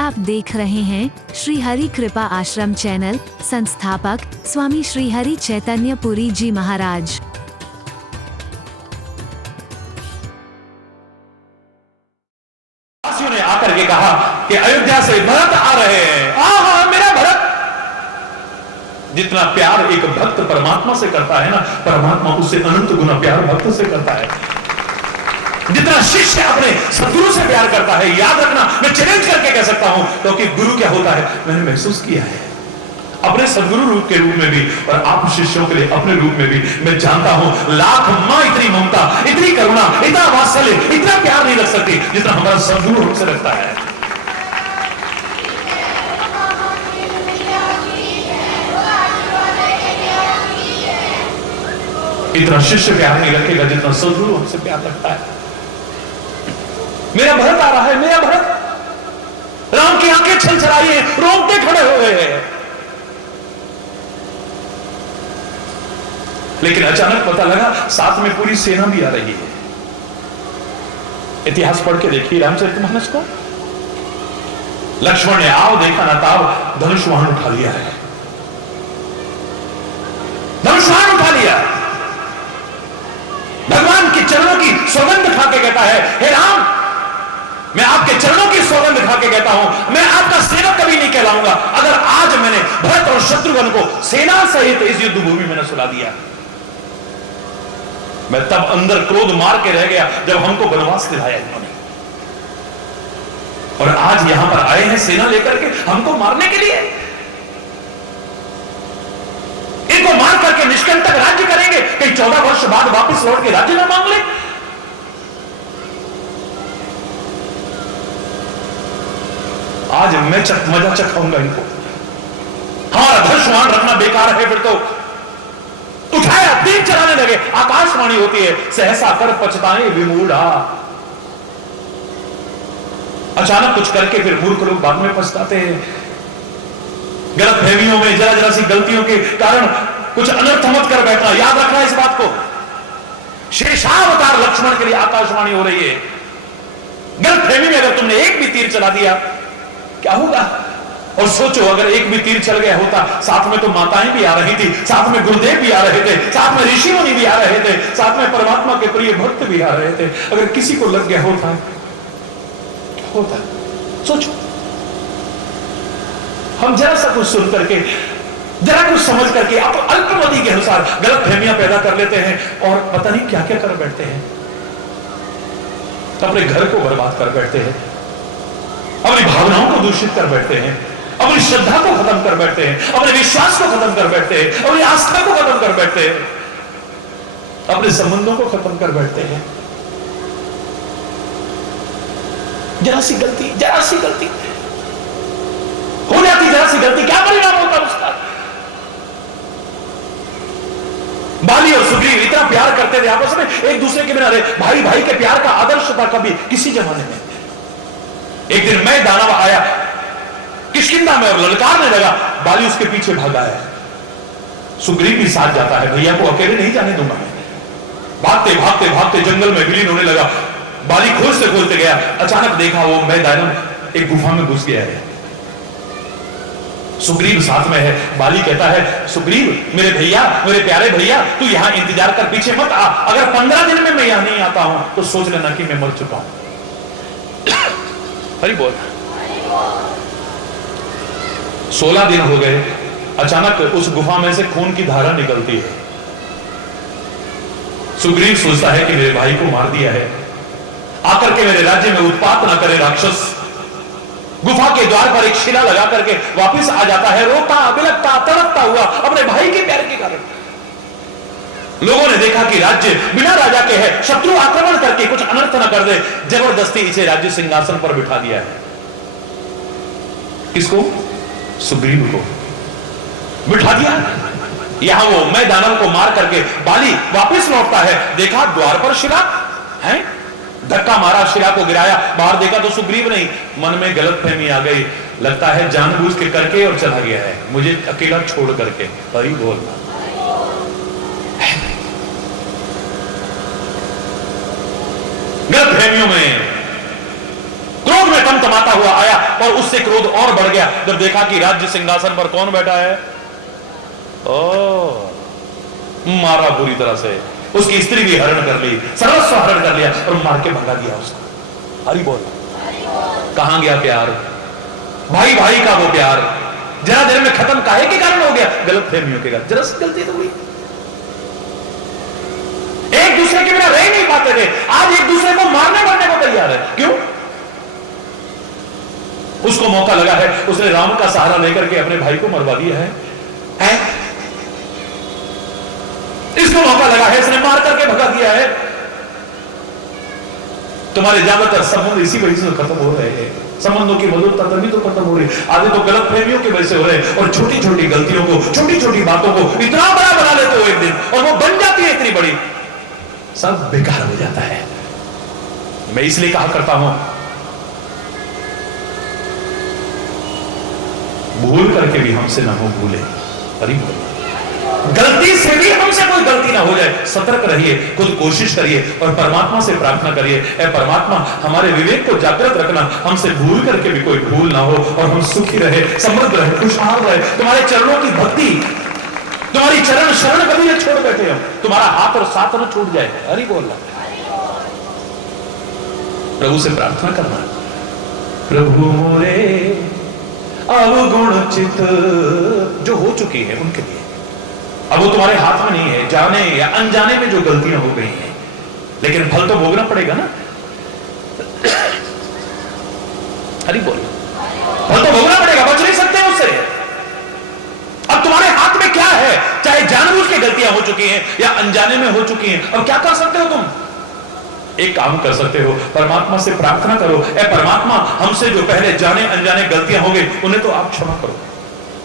आप देख रहे हैं श्री हरि कृपा आश्रम चैनल। संस्थापक स्वामी श्री हरि चैतन्य पुरी जी महाराज। ने आकर के कहा कि अयोध्या से भरत आ रहे हैं। हाँ मेरा भरत। जितना प्यार एक भक्त परमात्मा से करता है ना, परमात्मा उससे अनंत गुना प्यार भक्त से करता है। जितना शिष्य अपने सदगुरु से प्यार करता है, याद रखना, मैं चैलेंज करके कह सकता हूं, क्योंकि गुरु क्या होता है मैंने महसूस किया है अपने सदगुरु रूप के रूप में भी, और आप शिष्यों के लिए अपने रूप में भी। मैं जानता हूं लाख मां इतनी ममता, इतनी करुणा, इतना वात्सल्य, इतना प्यार नहीं रख सकती जितना हमारा सदगुरु हमसे रखता है। इतना शिष्य प्यार नहीं रखेगा जितना सदगुरु हमसे प्यार रखता है। मेरा भरत आ रहा है, मेरा भरत। राम की आंखें छलछलाई हैं, रोंगटे खड़े हो गए हैं। लेकिन अचानक पता लगा साथ में पूरी सेना भी आ रही है। इतिहास पढ़ के देखिए रामचरितमानस को। लक्ष्मण ने आओ देखा ना ताव धनुष वाहन उठा लिया है, धनुष वाहन उठा लिया। भगवान के चरणों की सौगंध खा के कहता है, हे राम, मैं आपके चरणों की सौगंध खा के कहता हूं, मैं आपका सेवक कभी नहीं कहलाऊंगा अगर आज मैंने भरत और शत्रुघ्न को सेना सहित इस युद्ध भूमि में न सुला दिया। मैं तब अंदर क्रोध मार के रह गया जब हमको वनवास दिलाया इन्होंने, और आज यहां पर आए हैं सेना लेकर के हमको मारने के लिए। इनको मार करके निष्कंटक राज्य करेंगे, कहीं 14 वर्ष बाद वापस लौट के राज्य ना मांग ले। आज मैं मजा चखाऊंगा इनको। हमारा धनुष्वाण रखना बेकार है। फिर तो उठाया, तीर चलाने लगे। आकाशवाणी होती है, सहसा कर पछताए विमूढ़ा। अचानक कुछ करके फिर मूर्ख लोग बाद में पछताते हैं। गलत फहमियों में, जरा जरा सी गलतियों के कारण कुछ अनर्थ मत कर बैठना। याद रखना इस बात को। शेषावतार लक्ष्मण के लिए आकाशवाणी हो रही है। गलत फहमी में अगर तुमने एक भी तीर चला दिया क्या होगा? और सोचो अगर एक भी तीर चल गया होता, साथ में तो माताएं भी आ रही थी, साथ में गुरुदेव भी आ रहे थे, साथ में ऋषि मुनि भी आ रहे थे, साथ में परमात्मा के प्रिय भक्त भी आ रहे थे। अगर किसी को लग गया होता क्या होता? सोचो। हम जरा सा कुछ सुन करके, जरा कुछ समझ करके आप अल्पमति के अनुसार गलत फहमियां पैदा कर लेते हैं और पता नहीं क्या क्या कर बैठते हैं। अपने घर को बर्बाद कर बैठते हैं, अपनी भावनाओं को दूषित कर बैठते हैं, अपनी श्रद्धा को खत्म कर बैठते हैं, अपने विश्वास को खत्म कर बैठते हैं, अपनी आस्था को खत्म कर बैठते हैं, अपने संबंधों को खत्म कर बैठते हैं। जरा सी गलती हो जाती, जरा सी गलती, क्या परिणाम होता उसका? बाली और सुग्रीव इतना प्यार करते थे आपस में, एक दूसरे के बिना रहे। भाई भाई के प्यार का आदर्श था कभी किसी जमाने में। एक दिन मैं दानव आया किष्किंधा में और ललकारने लगा। बाली उसके पीछे भागा है। सुग्रीव भी साथ जाता है, भैया को अकेले नहीं जाने दूंगा मैं। भागते भागते भागते जंगल में विलीन होने लगा। बाली खोजते खोजते गया, अचानक देखा वो मैं दानव एक गुफा में घुस गया है। सुग्रीव साथ में है। बाली कहता है, सुग्रीव मेरे भैया, मेरे प्यारे भैया, तू यहां इंतजार कर, पीछे मत आ। अगर 15 दिन में मैं यहां नहीं आता हूं तो सोच लेना कि मैं मर चुका हूं। हरि बोल। 16 दिन हो गए। अचानक उस गुफा में से खून की धारा निकलती है। सुग्रीव सोचता है कि मेरे भाई को मार दिया है, आकर के मेरे राज्य में उत्पात ना करे राक्षस। गुफा के द्वार पर एक शिला लगा करके वापस आ जाता है, रोता बिलखता तड़पता हुआ अपने भाई के प्यार के कारण। लोगों ने देखा कि राज्य बिना राजा के है, शत्रु आक्रमण करके कुछ अनर्थ न कर दे, जबरदस्ती इसे राज्य सिंहासन पर बिठा दिया है। किसको? सुग्रीव को बिठा दिया। यहां वो मैं दानव को मार करके बाली वापस लौटता है, देखा द्वार पर शिला है, धक्का मारा, शिला को गिराया, बाहर देखा तो सुग्रीव नहीं। मन में गलतफहमी आ गई, लगता है जानबूझ के करके और चला गया है मुझे अकेला छोड़ करके। हरि बोल। गलतफहमियों में, क्रोध में टमटमाता हुआ आया, और उससे क्रोध और बढ़ गया जब देखा कि राज्य सिंहासन पर कौन बैठा है। ओ मारा बुरी तरह से, उसकी स्त्री भी हरण कर ली, सर्वस्व हरण कर लिया और मार के भगा दिया उसको। हरि बोल। कहां गया प्यार, भाई भाई का वो प्यार जरा देर में खत्म काहे के कारण हो गया, गलत फहमियों के कारण। जरा सी गलती तो हुई, एक दूसरे के बिना रह नहीं पाते थे, आज एक दूसरे को मारने मरने को तैयार है। क्यों? उसको मौका लगा है, उसने राम का सहारा लेकर के अपने भाई को मरवा दिया है? इसको मौका लगा है, इसने मार करके भगा दिया है। तुम्हारे ज्यादातर संबंध इसी वजह से खत्म हो रहे हैं, संबंधों की मधुरता तभी तो खत्म हो रही है। आधे तो गलत फहमियों की वजह से हो रहे हैं, और छोटी छोटी गलतियों को, छोटी छोटी बातों को इतना बड़ा बना लेते हो एक दिन, और वो बन जाती है इतनी बड़ी, सब बेकार हो जाता है। मैं इसलिए कहा करता हूं, भूल करके भी हमसे ना हो भूले। अरे गलती से भी हमसे कोई गलती ना हो जाए, सतर्क रहिए, खुद कोशिश करिए और परमात्मा से प्रार्थना करिए, ऐ परमात्मा हमारे विवेक को जागृत रखना, हमसे भूल करके भी कोई भूल ना हो और हम सुखी रहे, समृद्ध रहे, खुशहाल रहे। तुम्हारे चरणों की भक्ति, तुम्हारी चरण शरण कभी न छोड़ बैठे हम, तुम्हारा हाथ और साथ न छूट जाए। अरे बोलना, प्रभु से प्रार्थना करना, प्रभु मोरे अवगुण चित जो हो चुकी है उनके लिए, अब वो तुम्हारे हाथ में नहीं है, जाने या अनजाने में जो गलतियां हो गई हैं, लेकिन फल तो भोगना पड़ेगा ना। हरि बोल, फल तो भोगना पड़ेगा, बच नहीं सकते उससे। अब तुम्हारे हाथ में क्या है, चाहे जानबूझ के गलतियां हो चुकी हैं या अनजाने में हो चुकी हैं, अब क्या कर सकते हो तुम? एक काम कर सकते हो, परमात्मा से प्रार्थना करो, ऐ परमात्मा हमसे जो पहले जाने अनजाने गलतियां हो गई उन्हें तो आप क्षमा करो,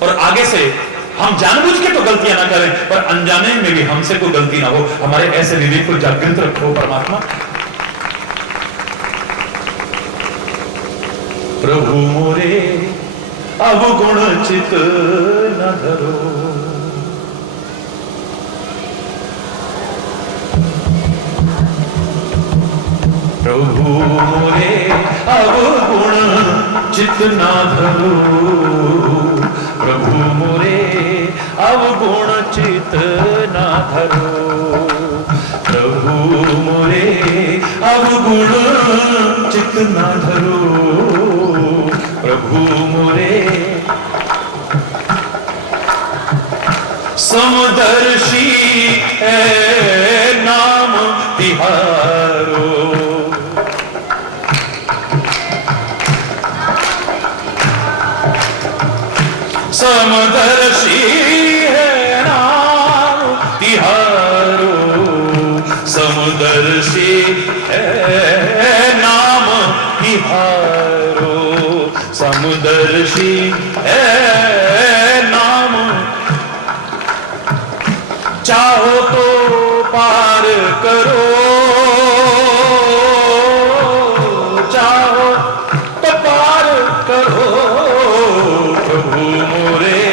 और आगे से हम जानबूझ के तो गलतियां ना करें, पर अनजाने में भी हमसे कोई गलती ना हो। हमारे ऐसे विवेक को जागृत रखो परमात्मा। प्रभु मोरे अवगुण चित न धरो, प्रभु मोरे अवगुण चित न धरो, प्रभु मोरे अवगुण चित न धरो, प्रभु मोरे अवगुण चित न धरो, प्रभु मोरे समदर्शी है नाम तिहारो, समदर्शी है नाम तिहारो, समदर्शी है नाम तिहारो, समदर्शी है नाम, चाहो तो पार करो, चाहो तो पार करो, प्रभु मोरे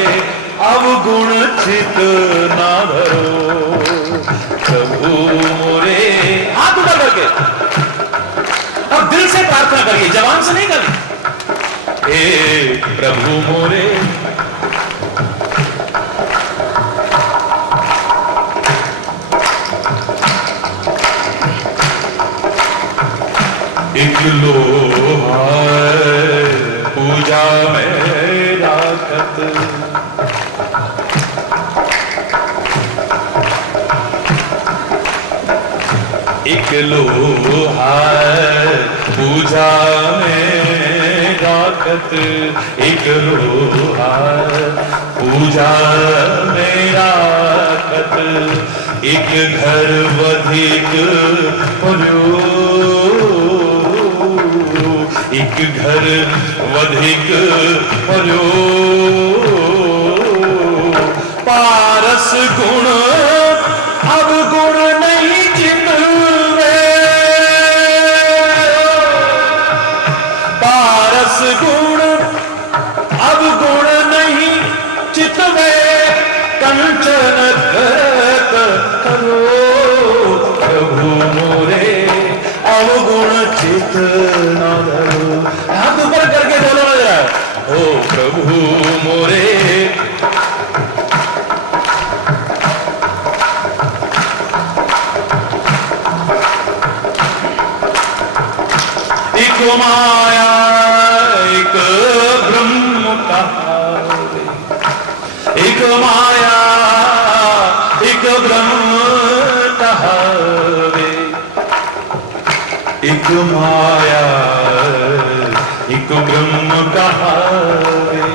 अवगुण चित ना धरो, प्रभु मोरे। हाथ ऊपर करके अब दिल से प्रार्थना करिए, जवान से नहीं करनी। हे प्रभु मोरे एक लोहा पूजा में राखत, एक लोहा पूजा में राखत, एक लोहा पूजा में राखत, एक घर वधिक पर्यो, एक घर वधिक पर्यो, पारस गुण अब गुण नहीं चित में, पारस गुण अब गुण नहीं चित में, कंचन करत करो, प्रभु मोरे अवगुण चित न धरो। हाथ ऊपर करके बोलो ना जरा, ओ प्रभु मोरे। एक माया एक ब्रह्म कहावे, एक माया एक ब्रह्म कहावे, एक माया एक ब्रह्म कहावे।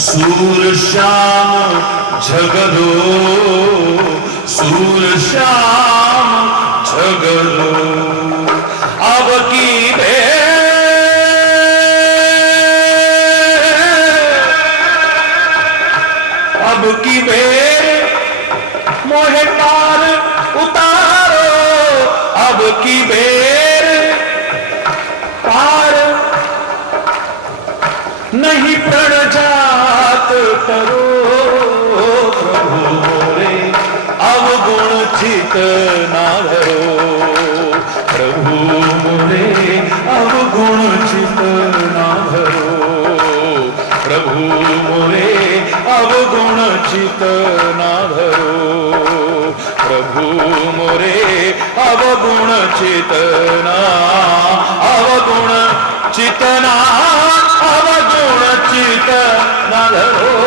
सूर श्याम झगड़ो, सूर श्याम झगड़ो, अब की अब की बेर मोहे पार उतारो, अब की बेर पार नहीं प्रण जात करो। प्रभु मोरे अवगुण चित ना धरो, प्रभु मोरे अवगुण चित ना धरो, प्रभु मोरे अवगुण चित ना धरो, प्रभु मोरे अवगुण चितना, अवगुण चितना, अवगुण चितना धरो।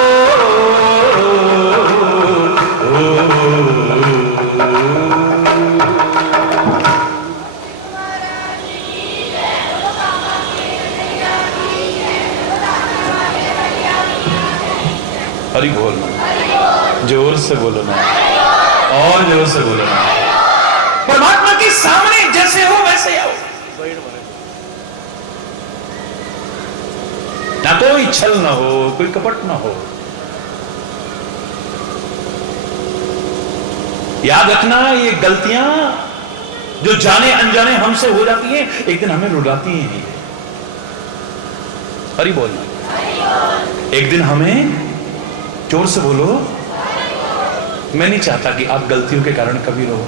हरि बोल, जोर से बोलो ना, और जोर से बोलो ना। परमात्मा के सामने जैसे हो वैसे आओ, ना कोई छल ना हो, कोई कपट ना हो। याद रखना, ये गलतियां जो जाने अनजाने हमसे हो जाती हैं, एक दिन हमें रुलाती हैं। हरि बोलना, एक दिन हमें, जोर से बोलो, मैं नहीं चाहता कि आप गलतियों के कारण कभी रो,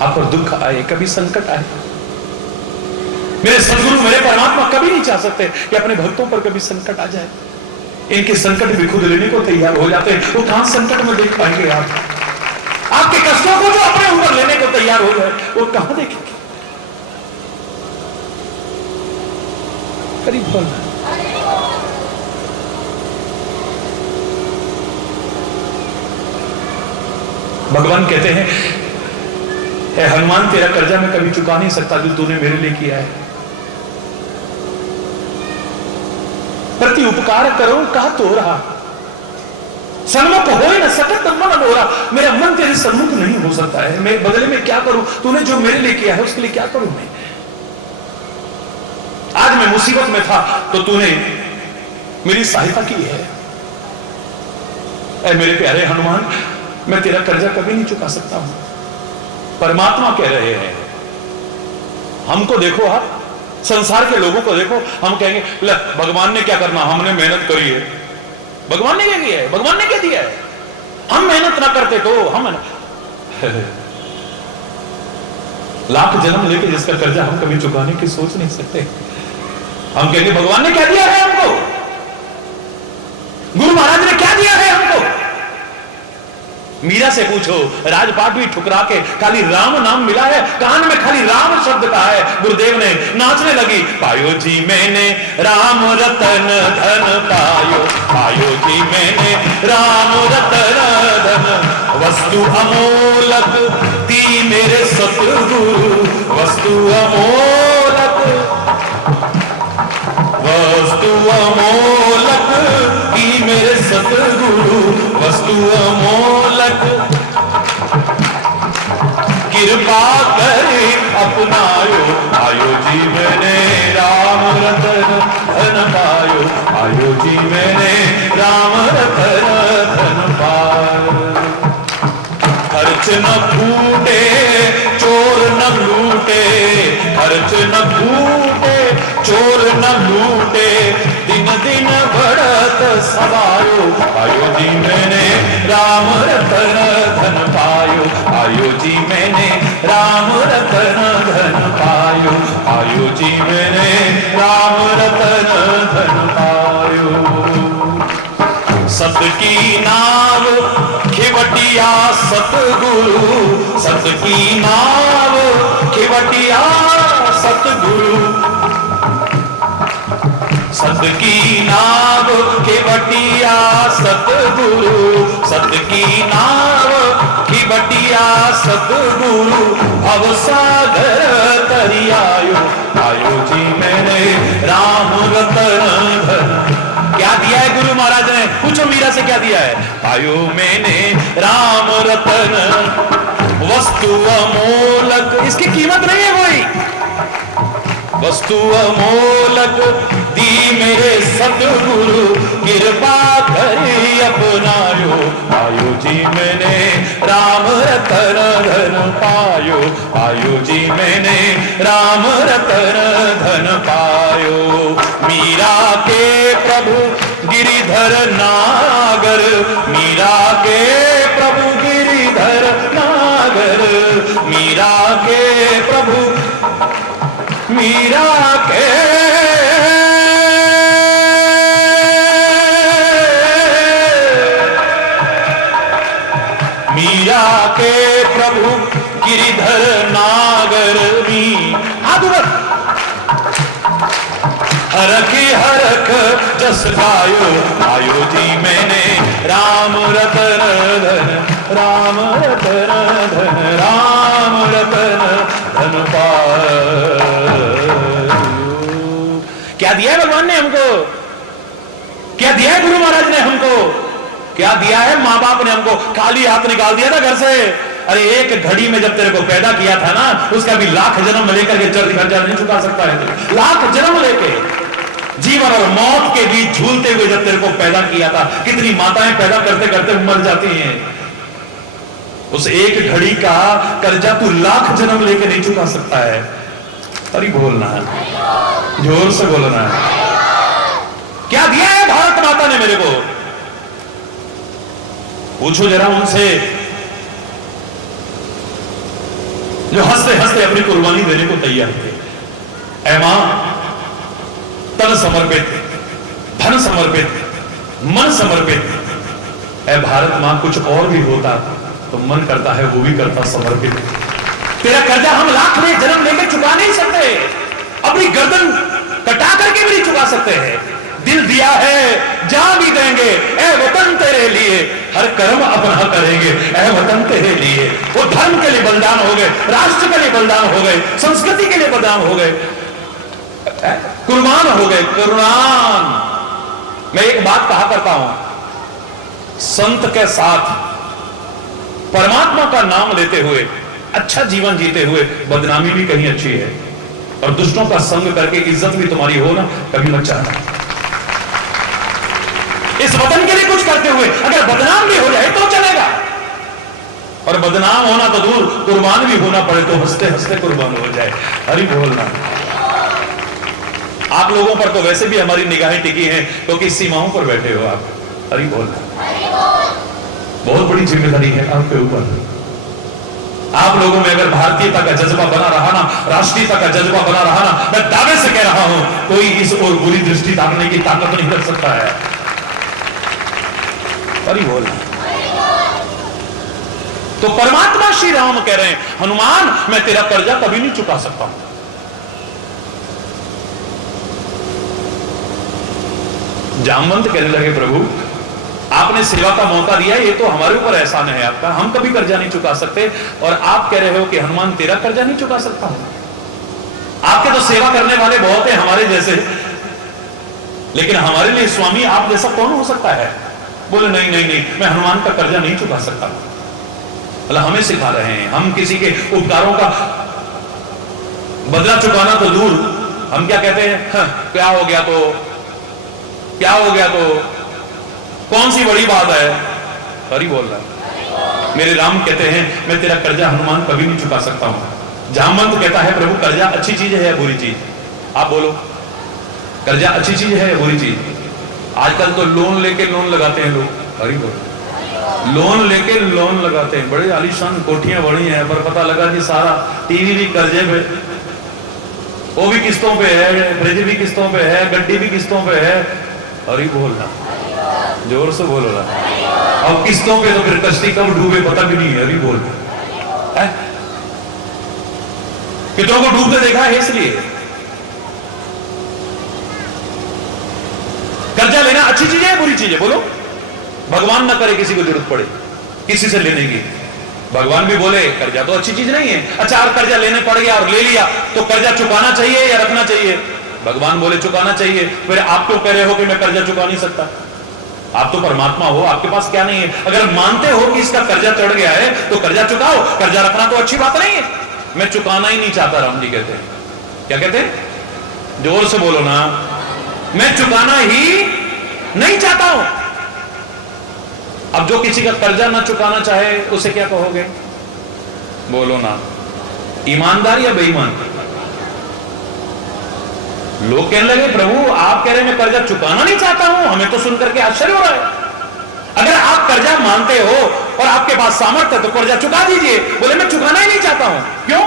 आप पर दुख आए, कभी संकट आए। मेरे सदगुरु, मेरे परमात्मा कभी नहीं चाह सकते कि अपने भक्तों पर कभी संकट आ जाए। इनके संकट भी खुद लेने को तैयार हो जाते हैं। वो कहां संकट में देख पाएंगे आप? आपके कष्टों को जो अपने ऊपर लेने को तैयार हो जाए, वो कहां देखेंगे? करीब बोलना, भगवान कहते हैं, ए हनुमान, तेरा कर्जा मैं कभी चुका नहीं सकता जो तूने मेरे लिए किया है। प्रति उपकार करो कहा तो रहा, सन्मुख हो न सकत मन मोरा। मेरा मन तेरे सन्मुख नहीं हो सकता है, मैं बदले में क्या करूं? तूने जो मेरे लिए किया है उसके लिए क्या करूं मैं? आज मैं मुसीबत में था तो तूने मेरी सहायता की है। ऐ मेरे प्यारे हनुमान, मैं तेरा कर्जा कभी नहीं चुका सकता हूं। परमात्मा कह रहे हैं, हमको देखो, आप संसार के लोगों को देखो, हम कहेंगे ले भगवान ने क्या करना, हमने मेहनत करी है। भगवान ने क्या किया है? भगवान ने क्या दिया है? हम मेहनत ना करते तो हम लाख जन्म लेके जिसका कर्जा हम कभी चुकाने की सोच नहीं सकते। हम कहेंगे भगवान ने क्या दिया है हमको, गुरु महाराज ने क्या दिया है हमको। मीरा से पूछो, राजपाट भी ठुकरा के खाली राम नाम मिला है, कान में खाली राम शब्द का है। गुरुदेव ने नाचने लगी, पायो जी मैंने राम रतन धन पायो, पायो जी मैंने राम रतन धन, वस्तु अमोलक दी मेरे सतगुरु, वस्तु अमोलक, वस्तु अमोलक की मेरे सतगुरु, वस्तु अमोलक, कृपा करे अपनायो, आयो जी मैंने राम रतन धन पायो, आयो जी मैंने राम रतन धन पायो। खर्च न फूटे चोर न लूटे, खर्च न फूटे चोर न लूटे, दिन दिन बढ़त सवायो, आयो जी मैंने राम रतन धन पायो, आयो जी मैंने राम रतन धन पायो, आयो जी मैंने राम रतन धन पायो। की नाव खिवटिया सतगुरु, सत की नाव खिवटिया सतगुरु, सत की नाव खिवटिया सतगुरु, अवसागर तरियायो आयो जी मैंने राम रतन धन। क्या दिया है गुरु महाराज ने? पूछो मीरा से क्या दिया है? पायो मैंने राम रतन वस्तु अमोलक, इसकी कीमत नहीं है कोई, वस्तु अमोलक दी मेरे सतगुरु, कृपा करी अपनायो पायो जी मैंने राम रतन धन पायो, पायो जी मैंने राम रतन धन पायो। मीरा के प्रभु गिरिधर नागर, मीरा के प्रभु गिरिधर नागर, मीरा के प्रभु, मीरा के मीरा के प्रभु गिरिधर नागर मी आदुरत हरख हरख जस गायो आयो जी मैंने राम रतन धन, राम रतन धन, राम रतन धन पायो। क्या दिया है भगवान ने हमको? क्या दिया है गुरु महाराज ने हमको? क्या दिया है मां बाप ने हमको? खाली हाथ निकाल दिया था घर से? अरे एक घड़ी में जब तेरे को पैदा किया था ना, उसका भी लाख जन्म लेकर के चल खर्चा नहीं चुका सकता है। लाख जन्म लेके जीवन और मौत के बीच झूलते हुए जब तेरे को पैदा किया था, कितनी माताएं पैदा करते करते मर जाती हैं। उस एक घड़ी का कर्जा तू लाख जन्म लेके नहीं चुका सकता है। अरे बोलना है, जोर से बोलना है। क्या दिया है भारत माता ने मेरे को? पूछो जरा उनसे जो हंसते हंसते अपनी कुर्बानी देने को तैयार थे। ऐ मां, तन समर्पित, धन समर्पित, मन समर्पित। ऐ भारत मां, कुछ और भी होता तो मन करता है वो भी करता समर्पित। तेरा कर्जा हम लाख में जन्म लेके चुका नहीं सकते, अपनी गर्दन कटा करके भी नहीं चुका सकते हैं। दिल दिया है, जान भी देंगे ए वतन तेरे लिए, हर कर्म अपना करेंगे ए वतन तेरे लिए। वो धर्म के लिए बलिदान हो गए, राष्ट्र के लिए बलिदान हो गए, संस्कृति के लिए बलिदान हो गए, कुर्बान हो गए, कुर्बान। मैं एक बात कहा करता हूं, संत के साथ परमात्मा का नाम लेते हुए अच्छा जीवन जीते हुए बदनामी भी कहीं अच्छी है, और दुष्टों का संग करके इज्जत भी तुम्हारी हो ना, कभी मत चाहना। इस वतन के लिए कुछ करते हुए अगर बदनाम भी हो जाए तो चलेगा, और बदनाम होना तो दूर, कुर्बान भी होना पड़े तो हंसते हंसते कुर्बान हो जाए। हरि बोलना। आप लोगों पर तो वैसे भी हमारी निगाहें टिकी हैं क्योंकि सीमाओं पर बैठे हो आप। हरि बोलना। बहुत बड़ी जिम्मेदारी है आपके ऊपर। आप लोगों में अगर भारतीयता का जज्बा बना रहा ना, राष्ट्रीयता का जज्बा बना रहा ना, मैं दावे से कह रहा हूं कोई इस ओर बुरी दृष्टि डालने की ताकत नहीं रख सकता है। हरि बोल। तो परमात्मा श्री राम कह रहे हैं, हनुमान मैं तेरा कर्जा कभी नहीं चुका सकता हूं। जामवंत कहने लगे प्रभु आपने सेवा का मौका दिया, ये तो हमारे ऊपर एहसान है आपका, हम कभी कर्जा नहीं चुका सकते, और आप कह रहे हो कि हनुमान तेरा कर्जा नहीं चुका सकता हूं। आपके तो सेवा करने वाले बहुत हैं हमारे जैसे, लेकिन हमारे लिए स्वामी आप जैसा कौन हो सकता है? बोले नहीं नहीं नहीं, मैं हनुमान का कर्जा नहीं चुका सकता। मतलब हमें सिखा रहे हैं, हम किसी के उपकारों का बदला चुकाना तो दूर, हम क्या कहते हैं, हाँ, क्या हो गया तो, क्या हो गया तो, कौन सी बड़ी बात है। हरि बोल रहा है। मेरे राम कहते हैं मैं तेरा कर्जा हनुमान कभी नहीं चुका सकता हूं। जामवंत कहता है प्रभु कर्जा अच्छी चीज है या बुरी चीज? आप बोलो, कर्जा अच्छी चीज है या बुरी चीज? आजकल तो लोन लेके लोन लगाते हैं लोग। हरि बोल। लोन लेके लोन लगाते हैं, बड़े आलीशान कोठियां बड़ी हैं, पर पता लगा कि सारा टीवी भी कर्जे पे, वो भी किस्तों पे है, फ्रिज भी किस्तों पे है, गड्डी भी किस्तों पे है। हरि बोलना, जोर से बोलो ना। अब किस्तों पे तो फिर कश्ती कब डूबे पता भी नहीं है। हरि बोल। कितनों को डूबते देखा है इसलिए। कर्जा लेना अच्छी चीज है बुरी चीज है बोलो? भगवान ना करे किसी को जरूरत पड़े किसी से लेने की। भगवान भी बोले कर्जा तो अच्छी चीज नहीं है। अच्छा और कर्जा लेने पड़ गया और ले लिया तो कर्जा चुकाना चाहिए या रखना चाहिए? भगवान बोले चुकाना चाहिए। फिर आप क्यों कह रहे हो कि मैं कर्जा चुका नहीं सकता? आप तो परमात्मा हो, आपके पास क्या नहीं है? अगर मानते हो कि इसका कर्जा चढ़ गया है तो कर्जा चुकाओ। कर्जा रखना तो अच्छी बात नहीं है। मैं चुकाना ही नहीं चाहता, राम जी कहते हैं। क्या कहते हैं? जोर से बोलो ना। मैं चुकाना ही नहीं चाहता हूं। अब जो किसी का कर्जा ना चुकाना चाहे उसे क्या कहोगे? बोलो ना, ईमानदार या बेईमान? लोग कहने लगे प्रभु आप कह रहे हैं मैं कर्जा चुकाना नहीं चाहता हूं, हमें तो सुनकर के आश्चर्य हो रहा है। अगर आप कर्जा मानते हो और आपके पास सामर्थ्य है तो कर्जा चुका दीजिए। बोले मैं चुकाना ही नहीं चाहता हूं। क्यों?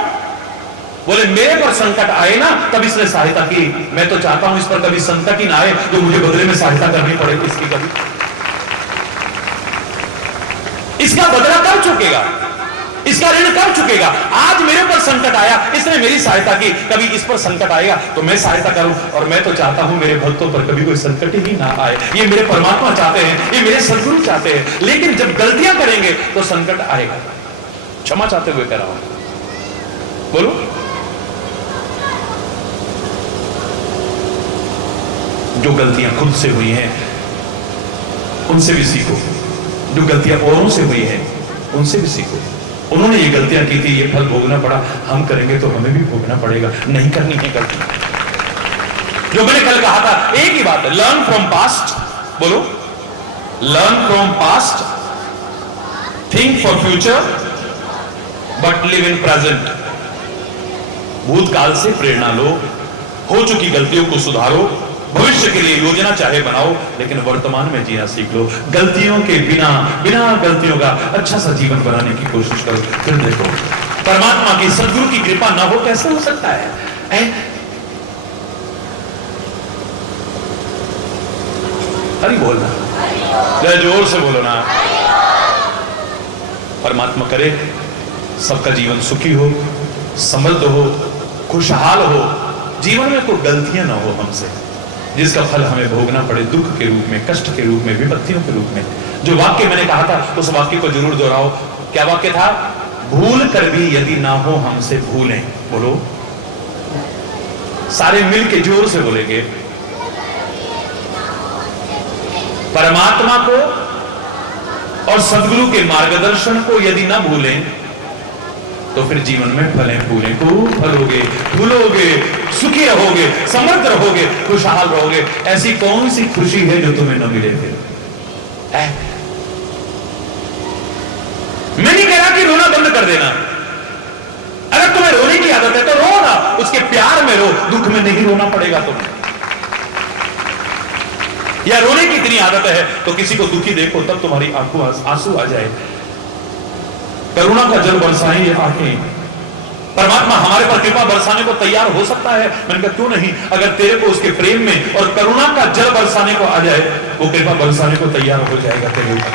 बोले मेरे पर संकट आए ना तब इसने सहायता की। मैं तो चाहता हूं इस पर कभी संकट ही ना आए तो मुझे बदले में सहायता करनी पड़े इसकी। कभी इसका बदला कब चुकेगा? इसका ऋण कब चुकेगा? आज मेरे ऊपर संकट आया, इसने मेरी सहायता की, कभी इस पर संकट आएगा तो मैं सहायता करूं। और मैं तो चाहता हूं मेरे भक्तों पर कभी कोई संकट ही ना आए। ये मेरे परमात्मा चाहते हैं, ये मेरे सदगुरु चाहते हैं। लेकिन जब गलतियां करेंगे तो संकट आएगा। क्षमा चाहते हुए कह रहा हूं। बोलो, जो गलतियां खुद से हुई हैं उनसे भी सीखो। जो गलतियां औरों से हुई हैं उनसे भी सीखो। उन्होंने ये गलतियां की थी, ये फल भोगना पड़ा, हम करेंगे तो हमें भी भोगना पड़ेगा। नहीं करनी है गलती। जो मैंने कल कहा था एक ही बात है, लर्न फ्रॉम पास्ट। बोलो, learn from past, think for future but live in present. भूतकाल से प्रेरणा लो, हो चुकी गलतियों को सुधारो, भविष्य के लिए योजना चाहे बनाओ, लेकिन वर्तमान में जीना सीख लो। गलतियों के बिना गलतियों का अच्छा सा जीवन बनाने की कोशिश करो। फिर देखो परमात्मा की, सदगुरु की कृपा ना हो कैसे हो सकता है? अरे बोलना, जय जोर से बोलो ना। परमात्मा करे सबका जीवन सुखी हो, समृद्ध हो, खुशहाल हो, जीवन में कोई गलतियां ना हो हमसे जिसका फल हमें भोगना पड़े दुख के रूप में, कष्ट के रूप में, विपत्तियों के रूप में। जो वाक्य मैंने कहा था उस वाक्य को जरूर दोहराओ। क्या वाक्य था? भूल कर भी यदि ना हो हमसे भूलें। बोलो, सारे मिल के जोर से बोलेंगे। परमात्मा को और सदगुरु के मार्गदर्शन को यदि ना भूलें तो फिर जीवन में फलें फूलें, खूब फलोगे, फूलोगे, सुखी रहोगे, समृद्ध रहोगे, खुशहाल रहोगे। ऐसी कौन सी खुशी है जो तुम्हें न मिले? फिर मैं नहीं कह रहा कि रोना बंद कर देना। अगर तुम्हें रोने की आदत है तो रो ना, उसके प्यार में रो, दुख में नहीं रोना पड़ेगा तुम्हें। या रोने की इतनी आदत है तो किसी को दुखी देखो तब तुम्हारी आंखों आंसू आ जाए। करुणा का जल बरसाएं ये आंखें। परमात्मा हमारे पर कृपा बरसाने को तैयार हो सकता है। मैंने कहा क्यों नहीं? अगर तेरे को उसके प्रेम में और करुणा का जल बरसाने को आ जाए, वो कृपा बरसाने को तैयार हो जाएगा तेरे ऊपर।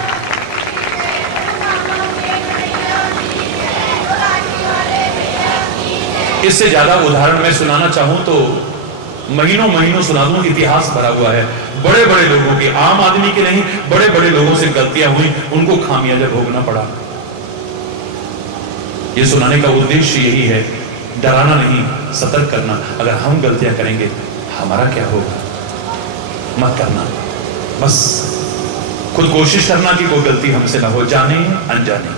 इससे ज्यादा उदाहरण मैं सुनाना चाहूं तो महीनों महीनों सुना दूं। इतिहास भरा हुआ है बड़े बड़े लोगों के, आम आदमी के नहीं, बड़े बड़े लोगों से गलतियां हुई, उनको खामियाजा भोगना पड़ा। ये सुनाने का उद्देश्य यही है, डराना नहीं, सतर्क करना। अगर हम गलतियां करेंगे हमारा क्या होगा? मत करना। बस खुद कोशिश करना कि कोई गलती हमसे ना हो, जाने अनजाने।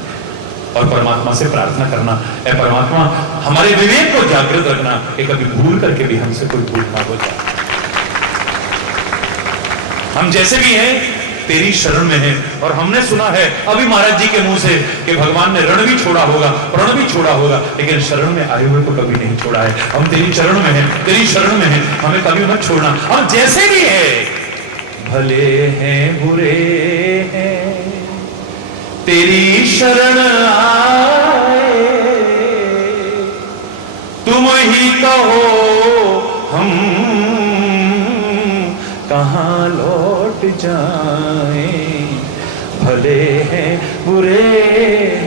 और परमात्मा से प्रार्थना करना, ऐ परमात्मा हमारे विवेक को जागृत रखना कि कभी भूल करके भी हमसे कोई भूल ना हो जाए। हम जैसे भी हैं तेरी शरण में है। और हमने सुना है अभी महाराज जी के मुंह से कि भगवान ने रण भी छोड़ा होगा, प्रण भी छोड़ा होगा, लेकिन शरण में आए हुए को कभी नहीं छोड़ा है। हम तेरी चरण में हैं, तेरी शरण में हैं, हमें कभी मत छोड़ना। हम जैसे भी हैं, भले हैं बुरे हैं, तेरी शरण आए, तुम ही कहो हम कहां लौट जाएं। भले हैं बुरे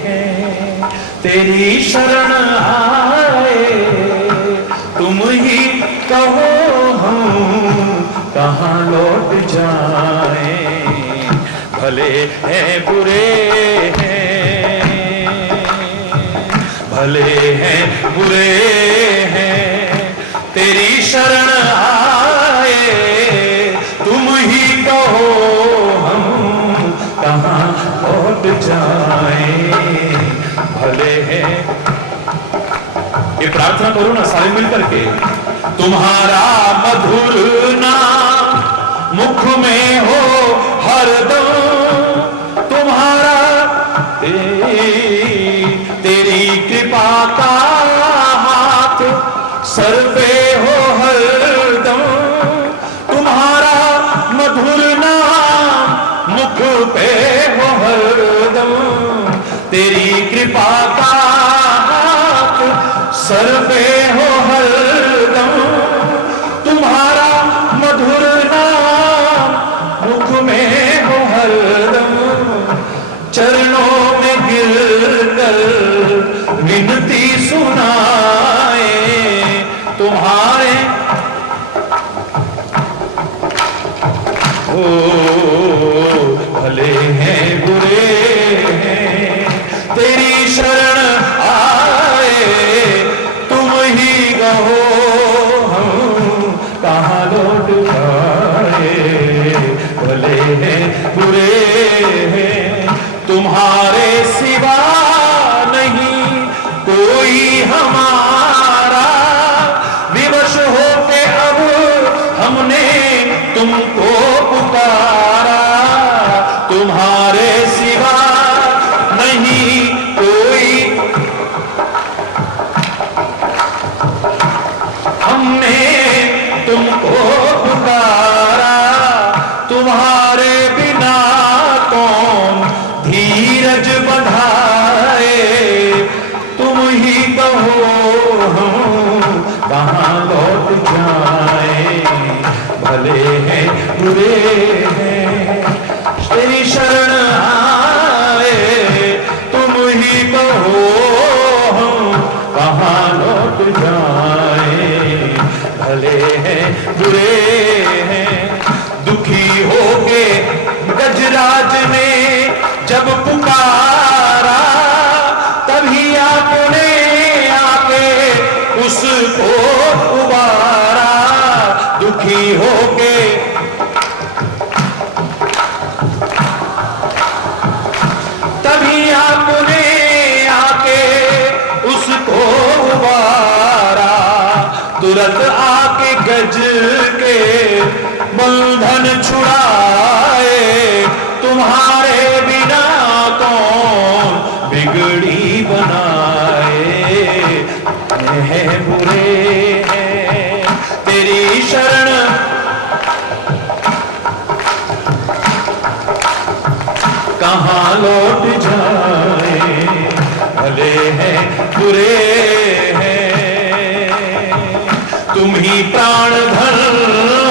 हैं, तेरी शरण आए, कहाँ लौट जाए, भले हैं बुरे हैं, भले हैं बुरे हैं, तेरी शरण आए, तुम ही कहो हम कहाँ लौट जाए, भले हैं। ये प्रार्थना करो ना सारे मिलकर के, तुम्हारा मधुर नाम मुख में हो हरदम, तुम्हारा तेरी कृपा का हाथ सर पे हो हरदम, तुम्हारा मधुर नाम मुख पे हो हरदम, तेरी कृपा का हाथ सर पे हो हरदम, तुम्हारा मधुर नाम मुख में हो हरदम, चरणों में गिरकर विनती सुनाए, तुम्हारे ओ भले हैं बुरे हैं, तेरी शरण आए, तुम ही कहो हम कहाँ लौट जाए, भले हैं बुरे हैं, तुम्हारे सिवा नहीं कोई हमारा, विवश होके अब हमने तुमको पुकारा, तुम्हारे सिवा नहीं कोई, हमने तुमको पुकारा, तुम्हारे बिना कौन धीरज बंधाए, तुम ही कहो हम कहाँ लौट जाए, भले हैं बुरे हैं, तेरी शरण आए, तुम ही कहो हम कहाँ लौट जाए, भले हैं बुरे हैं। दुखी होके गजराज ने जब पुकारा, तभी आपने आके उसको उबारा, दुखी होके तभी आपने आके उसको उबारा, तुरंत आके गज के बंधन छुड़ाए, तुम्हारे बिना कौन बिगड़ी बनाए, हैं बुरे हैं, तेरी शरण कहाँ लौट जाए, भले हैं बुरे हैं, तुम ही प्राण धन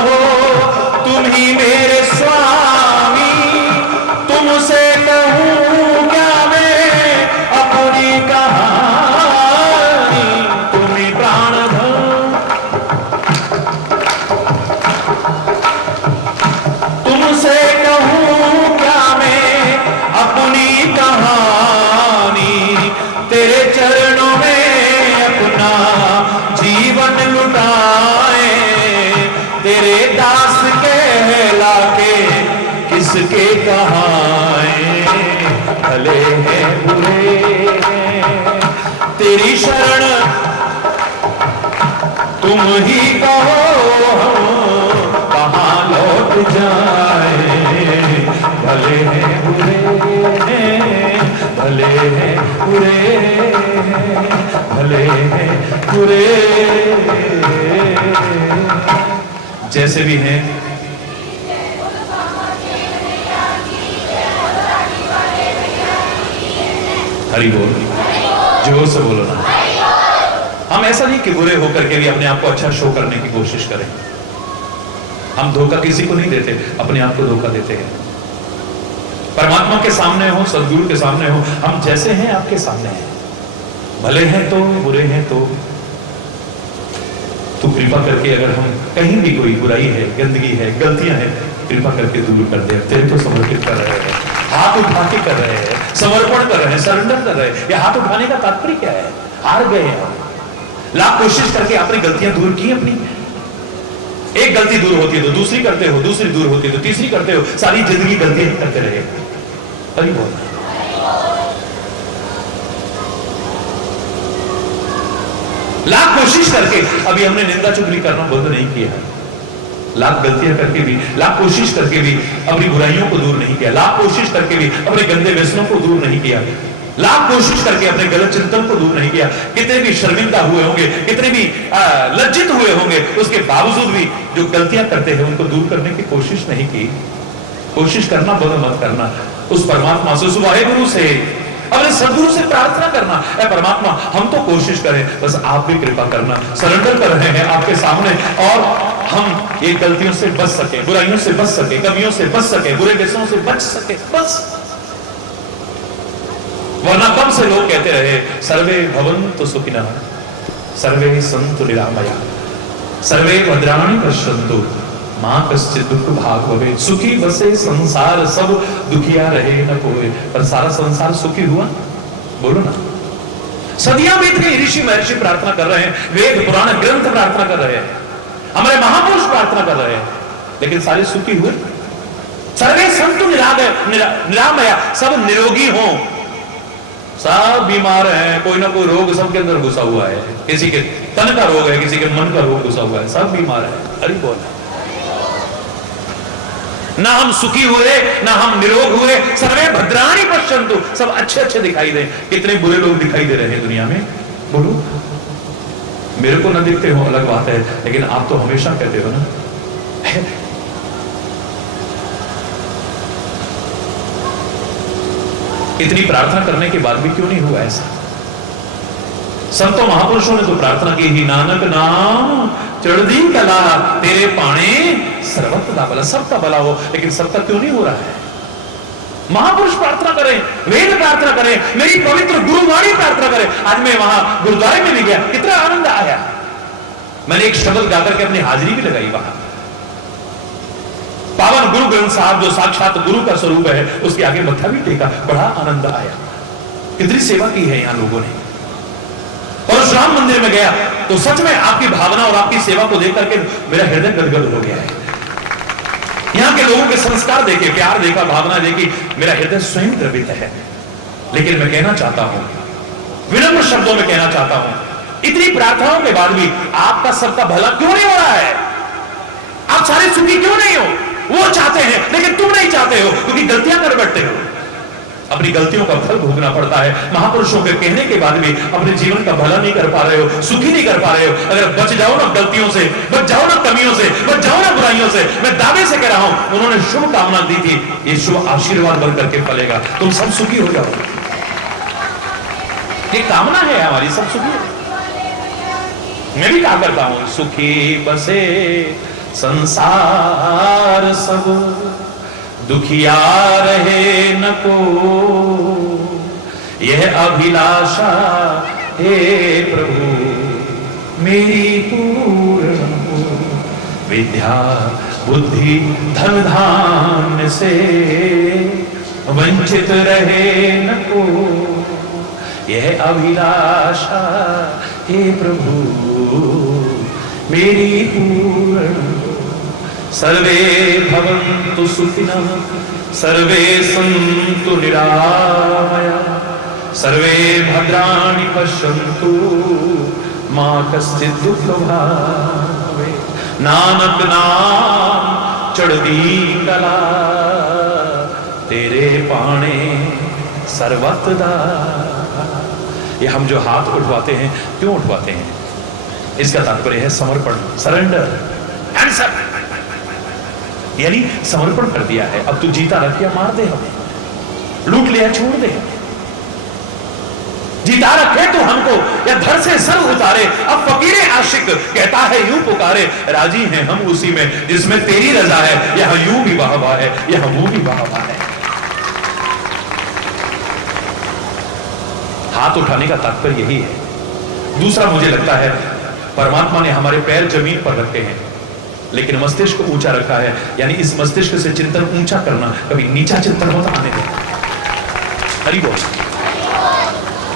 हो, तुम ही मेरे स्वामी, तुमसे कहूँ क्या मैं अपनी कहानी, तुम ही प्राण धन, तुमसे कहूँ क्या मैं अपनी कहानी, तेरे चरणों में अपना जीवन लुटाए, तेरे दास कहला के किसके कहाए, भले हैं बुरे हैं, तेरी शरण तुम ही कहो कहाँ लौट जाए, भले हैं बुरे हैं, भले हैं बुरे हैं, भले हैं बुरे, जैसे भी हैं हरि बोल, जोर से बोलो ना। हम ऐसा नहीं कि बुरे होकर के भी अपने आप को अच्छा शो करने की कोशिश करें, हम धोखा किसी को नहीं देते, अपने आप को धोखा देते हैं। परमात्मा के सामने हो, सदगुरु के सामने हो, हम जैसे हैं आपके सामने हैं, भले हैं तो बुरे हैं तो तू कृपा करके अगर हम कहीं भी कोई बुराई है, गंदगी है, गलतियां हैं, कृपा करके दूर कर दे। तेरे को समर्पित कर रहे हैं, हाथ उठा के कर रहे हैं, समर्पण कर रहे हैं, सरेंडर कर रहे हैं। ये हाथ उठाने का तात्पर्य क्या है? हार गए हैं हम। लाख कोशिश करके अपनी गलतियां दूर की अपनी। एक गलती दूर होती है तो दूसरी करते हो, दूसरी दूर होती है तो तीसरी करते हो, सारी जिंदगी गलतियां करते रहे। अरे बोल, लाख कोशिश करके अभी हमने निंदा चुगली करना बंद नहीं किया है। लाख गलतियां करके भी, लाख कोशिश करके भी अपनी बुराइयों को दूर नहीं किया। लाख कोशिश करके भी अपने गंदे व्यसनों को दूर नहीं किया। लाख कोशिश करके अपने गलत चिंतन को दूर नहीं किया। कितने भी शर्मिंदा हुए होंगे, कितने भी लज्जित हुए होंगे, उसके बावजूद भी जो गलतियां करते हैं उनको दूर करने की कोशिश नहीं की। कोशिश करना बंद मत करना। उस परमात्मा से, उस वाहेगुरु से, अपने सदगुरु से प्रार्थना करना, ऐ परमात्मा हम तो कोशिश करें, बस आप भी कृपा करना। सरेंडर कर रहे हैं आपके सामने, और हम ये गलतियों से बच सके, बुराइयों से बच सके, कमियों से बच सके, बुरे व्यसनों से बच सके, बस। वरना कब से लोग कहते रहे सर्वे भवन्तु सुखिनः, सर्वे सन्तु निरामया, सर्वे भद्राणि पश्यन्तु, मां कश्चित् दुख भाग भवेत्। सुखी बसे संसार सब, दुखिया रहे न कोई। पर सारा संसार सुखी हुआ? बोलो ना। सदियां बीत गई, ऋषि महर्षि प्रार्थना कर रहे हैं, वेद पुराण ग्रंथ प्रार्थना कर रहे हैं, हमारे महापुरुष प्रार्थना कर रहे हैं, लेकिन सारे सुखी हुए? सर्वे सन्तु निरामया, सब निरोगी हो। सब बीमार हैं, कोई ना कोई रोग सबके अंदर घुसा हुआ है। किसी के तन का रोग है, किसी के मन का रोग घुसा हुआ है, सब बीमार है। अरे बोल, ना हम सुखी हुए, ना हम निरोग हुए। सर्वे भद्राणि पश्यन्तु, सब अच्छे अच्छे दिखाई दे। कितने बुरे लोग दिखाई दे रहे हैं दुनिया में, बोलो। मेरे को ना दिखते हो अलग बात है, लेकिन आप तो हमेशा कहते हो ना। इतनी प्रार्थना करने के बाद भी क्यों नहीं हुआ ऐसा? संतों महापुरुषों ने तो प्रार्थना की ही, नानक नाम चढ़दी कला, तेरे पाने सर्वत्र दा भला। सबका भला हो, लेकिन सबका क्यों नहीं हो रहा है? महापुरुष प्रार्थना करें, वेद प्रार्थना करें, मेरी पवित्र गुरुवाणी प्रार्थना करें। आज मैं वहां गुरुद्वारे में भी गया, कितना आनंद आया। मैंने एक शब्द गाकर के अपनी हाजिरी भी लगाई वहां। पावन गुरु ग्रंथ साहब जो साक्षात गुरु का स्वरूप है, उसके आगे मत्था भी टेका, बड़ा आनंद आया। कितनी सेवा की है यहां लोगों ने। और उस राम मंदिर में गया तो सच में आपकी भावना और आपकी सेवा को देख करके मेरा हृदय गदगद हो गया है। यहां के लोगों के संस्कार देखे, प्यार देखा, भावना देखी, मेरा हृदय स्वयं द्रवित है। लेकिन मैं कहना चाहता हूं, विनम्र शब्दों में कहना चाहता हूं, इतनी प्रार्थनाओं के बाद भी आपका सबका भला क्यों नहीं हो रहा है? आप सारे सुखी क्यों नहीं हो? वो चाहते हैं लेकिन तुम नहीं चाहते हो, क्योंकि गलतियां कर बैठते हो। अपनी गलतियों का फल भोगना पड़ता है। महापुरुषों के कहने के बाद भी अपने जीवन का भला नहीं कर पा रहे हो, सुखी नहीं कर पा रहे हो। अगर बच जाओ ना गलतियों से, बच जाओ ना कमियों से, बच जाओ ना बुराइयों से, मैं दावे से कह रहा हूं, उन्होंने शुभ कामना दी थी, ये शुभ आशीर्वाद बन करके फलेगा। तुम सब सुखी हो जाओ, ये कामना है हमारी, सब सुखी हो। मैं भी कहा करता हूं, सुखी बसे संसार सब, दुखिया रहे न को, यह अभिलाषा हे प्रभु मेरी पूर्ण हो। विद्या बुद्धि धन धान्य से वंचित रहे न को, यह अभिलाषा हे प्रभु मेरी पूर्ण हो। सर्वे भवन्तु सुखिनः, सर्वे सन्तु निरामया, सर्वे भद्राणि पश्यन्तु, मा कश्चित् दुःख भावेत्। नानक नाम चढ़दी कला, तेरे पाणे सर्वत्र दा। ये हम जो हाथ उठवाते हैं, क्यों उठवाते हैं? इसका तात्पर्य है समर्पण, सरेंडर, आंसर। यानी समर्पण कर दिया है। अब तू जीता रख या मार दे, हमें लूट लिया छोड़ दे, जीता रखे तो हमको या धर से सर उतारे। अब फकीर आशिक कहता है यूं पुकारे, राजी हैं हम उसी में जिसमें तेरी रजा है। यह यूं भी वाहवा है, यह वो भी वाहवा है। हाथ उठाने का तात्पर्य यही है। दूसरा मुझे लगता है परमात्मा ने हमारे पैर जमीन पर रखे हैं लेकिन मस्तिष्क को ऊंचा रखा है, यानी इस मस्तिष्क से चिंतन ऊंचा करना, कभी नीचा चिंतन मत आने देना। हरि बोल।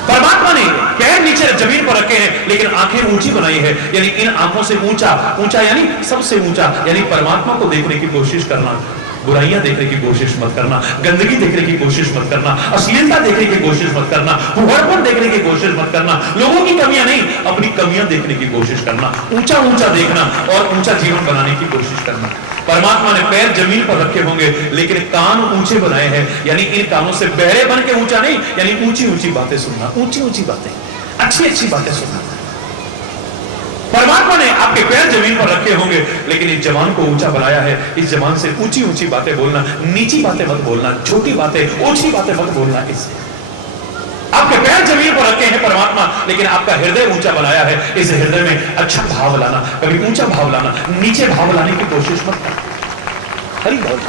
परमात्मा ने पैर नीचे जमीन पर रखे हैं लेकिन आंखें ऊंची बनाई है, यानी इन आंखों से ऊंचा, ऊंचा यानी सबसे ऊंचा, यानी परमात्मा को देखने की कोशिश करना। बुराइयां देखने की कोशिश मत करना, गंदगी देखने की कोशिश मत करना, अश्लीलता देखने की कोशिश मत करना, फुहड़पन देखने की कोशिश मत करना, लोगों की कमियां नहीं अपनी कमियां देखने की कोशिश करना, ऊंचा ऊंचा देखना और ऊंचा जीवन बनाने की कोशिश करना। परमात्मा ने पैर जमीन पर रखे होंगे लेकिन कान ऊंचे बनाए हैं, यानी इन कानों से बहरे बन के ऊंचा नहीं, यानी ऊंची ऊंची बातें सुनना, ऊंची ऊंची बातें, अच्छी अच्छी बातें सुनना। परमात्मा ने आपके पैर जमीन पर रखे होंगे लेकिन इस जवान को ऊंचा बनाया है, इस जवान से ऊंची ऊंची बातें बोलना, नीची बातें मत बोलना, छोटी बातें, ओछी बातें मत बोलना। इससे आपके पैर जमीन पर रखे हैं परमात्मा, लेकिन आपका हृदय ऊंचा बनाया है। इस हृदय में अच्छा भाव लाना, कभी ऊंचा भाव लाना, नीचे भाव लाने की कोशिश मत करना। हरि बोल।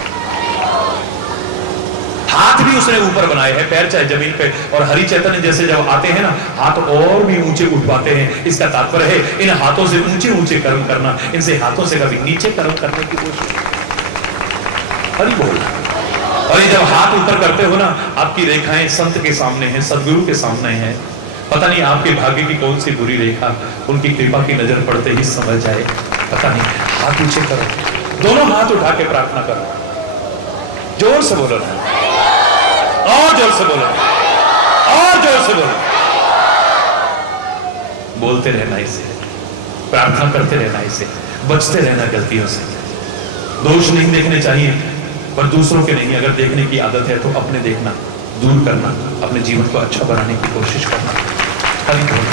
हाथ भी उसने ऊपर बनाए हैं, पैर चाहे जमीन पे, और हरि चैतन्य जैसे जब आते हैं ना, हाथ और भी ऊंचे उठवाते हैं। इसका तात्पर्य है इन हाथों से ऊंचे ऊंचे कर्म करना, इनसे हाथों से कभी नीचे कर्म करने की कोशिश। हरि बोल। और ये जब हाथ ऊपर करते हो ना, आपकी रेखाएं संत के सामने हैं, सदगुरु के सामने हैं। पता नहीं आपके भाग्य की कौन सी बुरी रेखा उनकी कृपा की नजर पड़ते ही समझ जाए, पता नहीं। हाथ ऊंचे करो, दोनों हाथ उठा के प्रार्थना करो, जोर से बोलो ना, और जोर से बोलो, और जोर से बोलो। बोलते रहना इसे, प्रार्थना करते रहना इसे, बचते रहना गलतियों से। दोष नहीं देखने चाहिए पर दूसरों के नहीं, अगर देखने की आदत है तो अपने देखना, दूर करना, अपने जीवन को अच्छा बनाने की कोशिश करना। हरि बोल।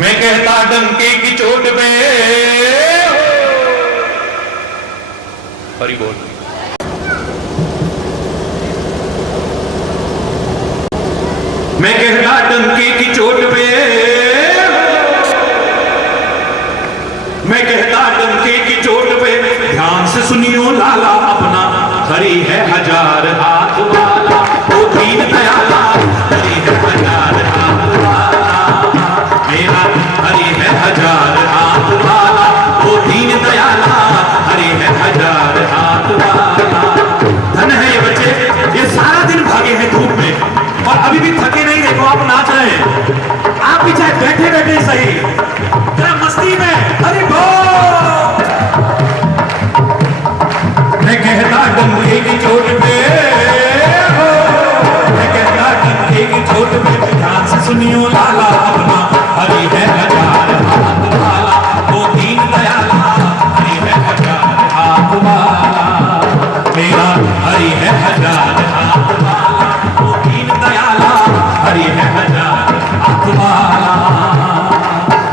मैं कहता डंके की चोट पे, हरि बोल। मैं कहता डंके की चोट पे, मैं कहता डंके की चोट पे, ध्यान से सुनियो लाला अपना, हरि है हजार हाथ वाला, वो दीन दयाला, हरि है हजार हाथ वाला, मेरा हरि है हजार हाथ वाला, वो दीन दयाला, हरि है हजार हाथ वाला। धन है ये बच्चे, ये सारा दिन भागे हैं धूप में और अभी भी थके नहीं। देखो आप नाच रहे हैं, आप भी चाहे बैठे बैठे सही, जरा मस्ती में। हरि बोल। मैं कहता डंके की चोट पे, मैं कहता डंके की चोट पे, ध्यान से सुनियो लाला अपना, हरि है हजार हाथ वाला, वो दीन दयाला, हरि है हजार हाथ वाला, मेरा हरि है हजार हाथ वाला, वो दीन दयाला, हरि है हजार हाथ वाला।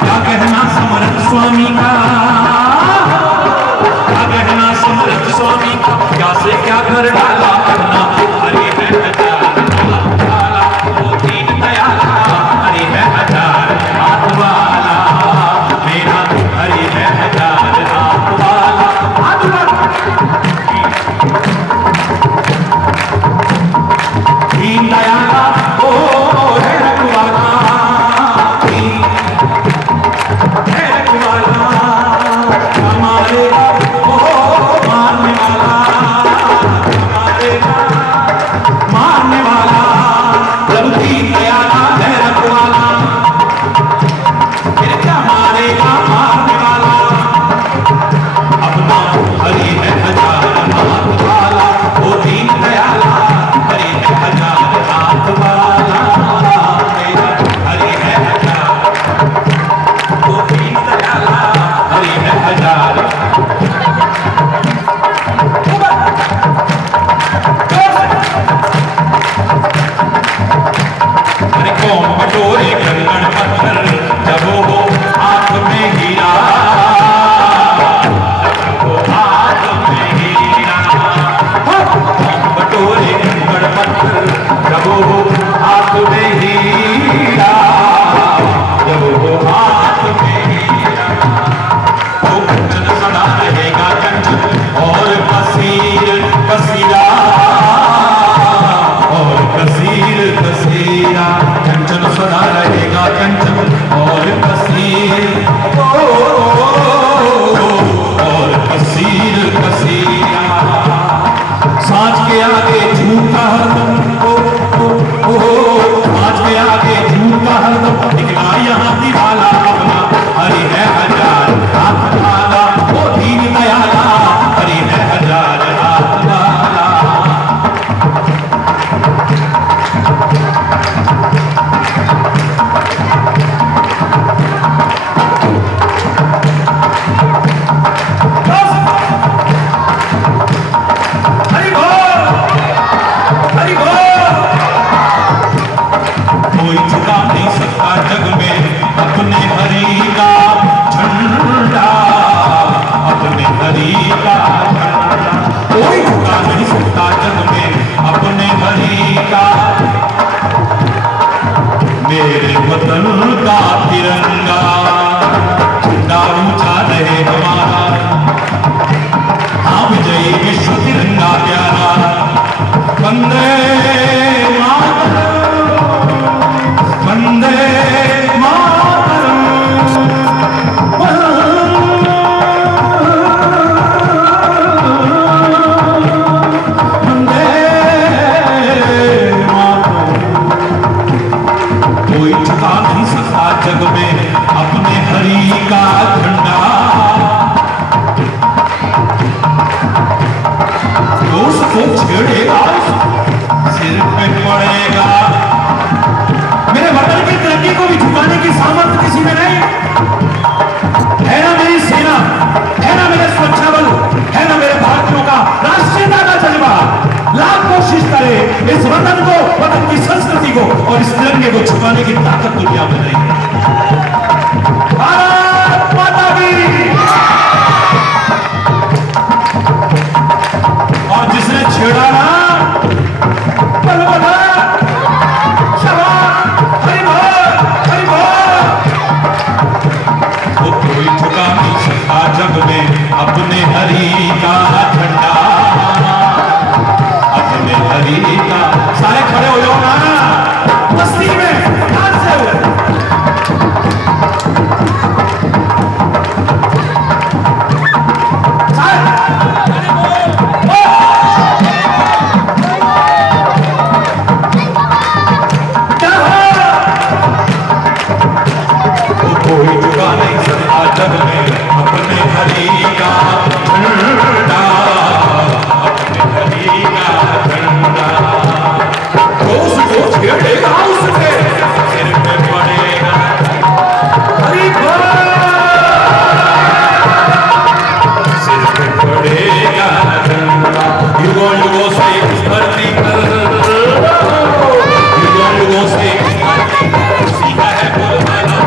क्या कहना समर्थ स्वामी का, क्या कहना समर्थ स्वामी का, क्या से क्या कर डाला अपना, हरि है हजार हाथ वाला, वो दीन दयाला, हरि है हजार हाथ वाला, मेरा हरि है हजार हाथ वाला। हाथ वाला दीन दयाला, ओ है रखवाला, है रखवाला, हमारे ओ मारने वाला, हरि का झंडा। कोई झुका नहीं सकता जग में अपने हरि का। मेरे वतन का तिरंगा झंडा ऊंचा रहे हमारा। हाँ विजयी विश्व तिरंगा प्यारा। वंदे मातरम, वंदे मातरम, वंदे मातरम। कोई झुका नहीं सकता जग में अपने हरि का झंडा। उसको छेड़ेगा सिर पे पड़ेगा। मेरे वतन की तरक्की को भी झुकाने की सामर्थ्य किसी में नहीं है। ना मेरी सेना है, ना मेरे सुरक्षा बल है, ना मेरे भारतीयों का राष्ट्रीयता का जज्बा। लाख कोशिश करे इस वतन को, वतन की संस्कृति को और इस तिरंगे को छुपाने की ताकत दुनिया में नहीं है। भारत माता की। और जिसने छेड़ा ना बल बला शाबाश, हरि बोल, हरि बोल। वो कोई झुका नहीं सकता जग में अपने हरि का झंडा। अपने हरि का। सारे खड़े हो जाओ ना मस्ती में, ध्यान से हो। कोई झुका नहीं सकता जग में अपने हरि का झंडा। अपने हरि का झंडा। उसको छेड़ेगा उसके सिर पे पड़ेगा। हरि बोल, सिर पे पड़ेगा झंडा। युगों युगों से इस धरती पर, युगों युगों से उसी का है बोलबाला।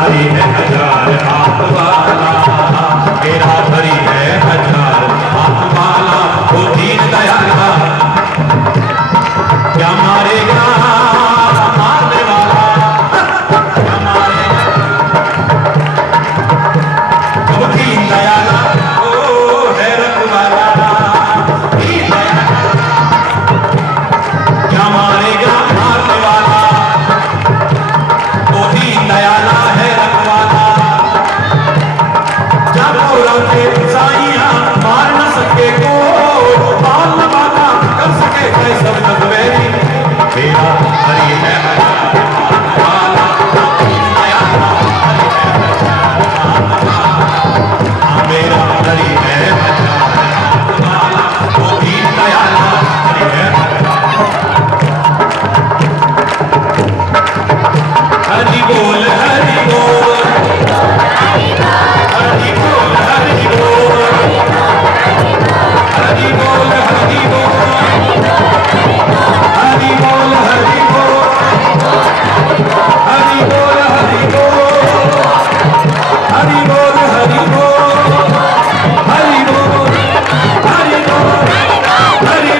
हरि है हजार हाथ वाला, मेरा हरि है हजार हाथ वाला। वो दीन दयाला क्या मारेगा मारने वाला, क्या मारेगा। वो दीन दयाला ओ है रखवाला। दीन दयाला क्या मारेगा मारने वाला। वो दीन दयाला है रखवाला। जब पुराने साइयां मार न सके को, मार न पाता कर सके कैसे नगवेरी। मेरा हरि है रखवाला। दीन दयाला हरि है रखवाला। मेरा हरि है रखवाला। वो दीन दयाला हरि है हरि बोल, हरि बोल, हरि बोल, हरि बोल, हरि बोल, हरि बोल, हरि बोल, हरि बोल, हरि बोल, हरि बोल, हरि बोल, हरि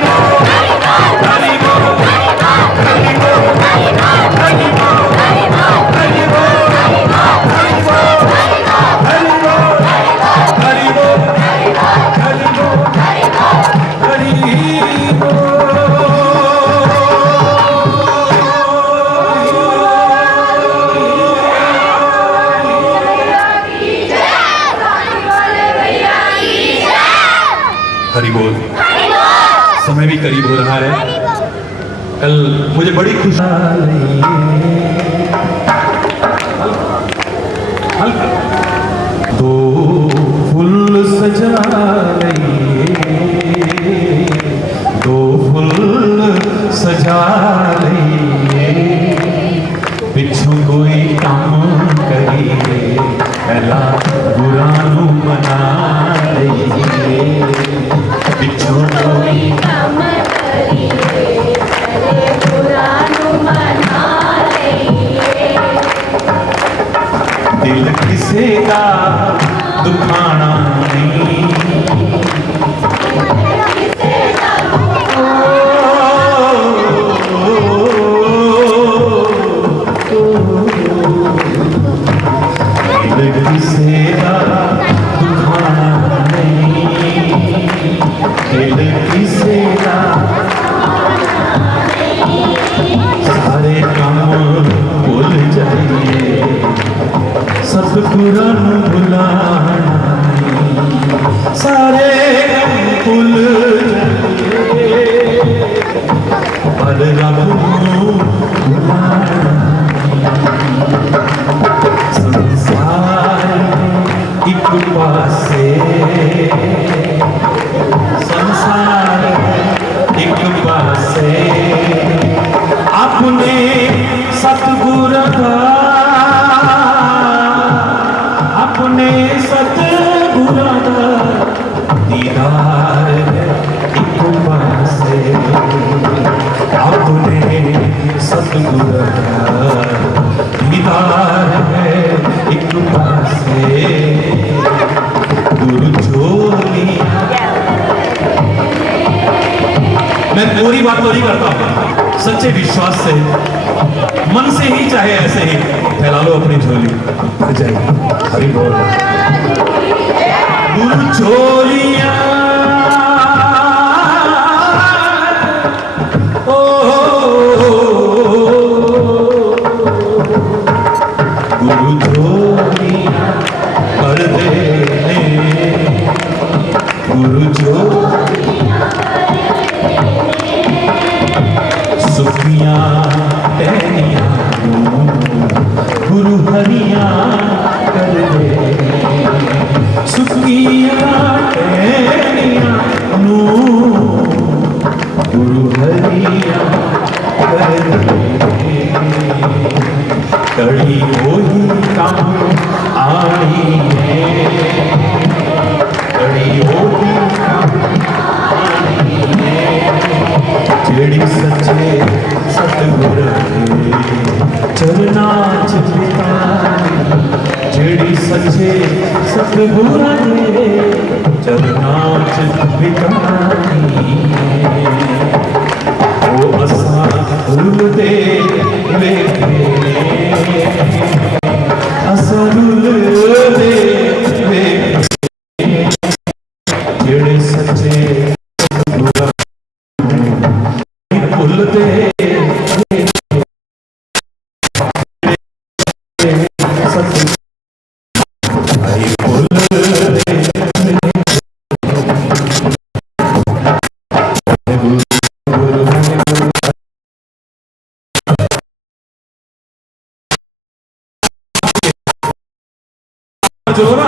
बोल, हरि बोल, हरि बोल, हरि बोल, हरि बोल, हरि बोल, हरि बोल। हरि बोल। समय भी करीब हो रहा है। कल मुझे बड़ी खुशी। दो फूल सजा लइए, दो फूल सजा लइए। पिछू कोई काम करिए, पहला बुरा नू मना लइए। पिछू कोई काम करिए, पहले बुरा नू मना लइए। दिल किसे का दुखाना नहीं, दिल किसे का दुखाना नहीं, दिल किसे का सारे काम भूल जाइए, सतगुरां नूं भुलाना नहीं, सारे काम भूल जाइए पर रब नूं भुलाना नहीं। संसार एक पासे, संसार एक पासे, अपने सतगुर का, अपने सतगुर का दीदार एक पासे, अपने सतगुर का दीदार है एक पासे। गुरु झोलिया, मैं पूरी बात तो नहीं करता हूं, सच्चे विश्वास से मन से ही चाहे ऐसे ही फैला लो अपनी झोली, भर जाएगी। हरि बोल। गुरु झोलिया गुरु झोलिया भर दे, गुरु झोलिया सुखियां टहनियां गुरु हरियां कर दे, सुखियां टहनियां गुरु हरियां कर दे। कड़ी वही काम आनी है, कड़ी वही काम आनी है, जेड़ी सच्चे सतगुर दे चरना च बितानी, जेड़ी सच्चे सतगुर दे चरना च बितानी। ओ असा रुल दे वेखे, असा रुल दे वेखे, जेड़े सच्चे सतगुर भुल दे जो ना